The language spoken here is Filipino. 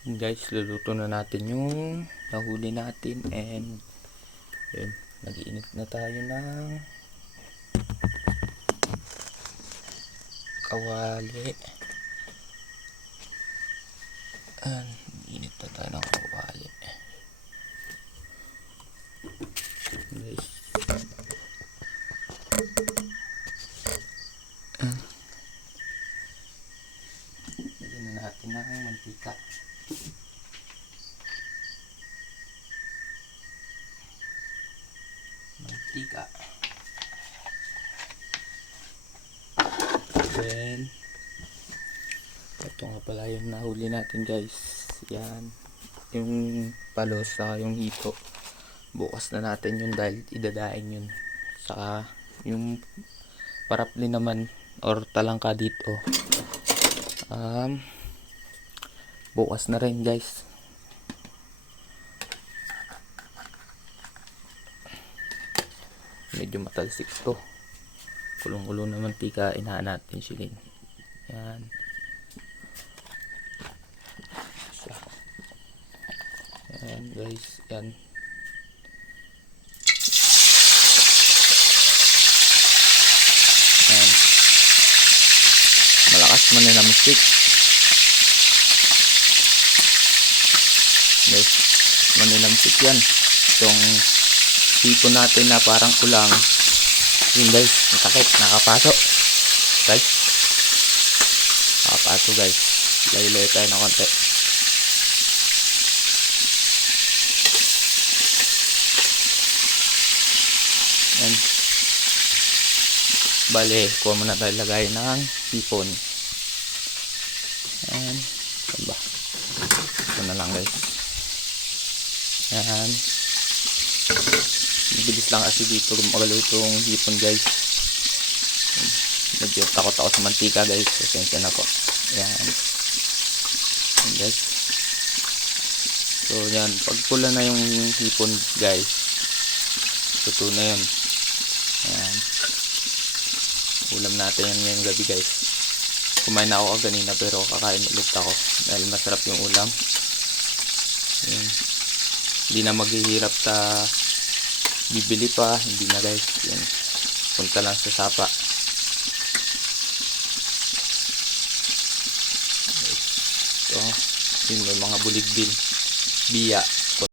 Guys, luluto na natin yung nahuli natin and yun, nag-iinit na tayo ng kawali. Init na tayo ng kawali. Guys, lagyan na natin ng mantika. Then ito nga pala yung nahuli natin, guys. Yan yung palos sa yung hito. Bukas na natin yun dahil idadain yun sa yung parapli naman or talangka dito. Bukas na rin, guys. Medyo matalsik to, kulong-kulong na mantika. Inahan natin silin. Yan siya. Yan, guys. Yan. Yan. Malakas man na musik. Guys, manilamsik yan. Itong hipon natin na parang kulang. Yun, guys, masakit. Nakapaso. Guys, nakapaso, guys. Layo-layo tayo na konti. Yan. Bale, kuha muna tayo lagay ng hipon. Yan. Diba? Ito na lang, guys. Yan. Mabilis lang kasi dito gumagalo itong hipon, guys. Medyo takot ako sa mantika, guys. Pasensya na po. Yan. Yan, guys. So yan, pag pula na yung hipon, guys, luto na yun. Yan. Ulam natin yan ngayong gabi, guys. Kumain na ako kanina pero kakain ulit ako dahil masarap yung ulam. Yan. Hindi na maghihirap sa bibili pa, hindi na, guys. Yan. Punta lang sa sapa. So, yun, may mga bulig din. Biya.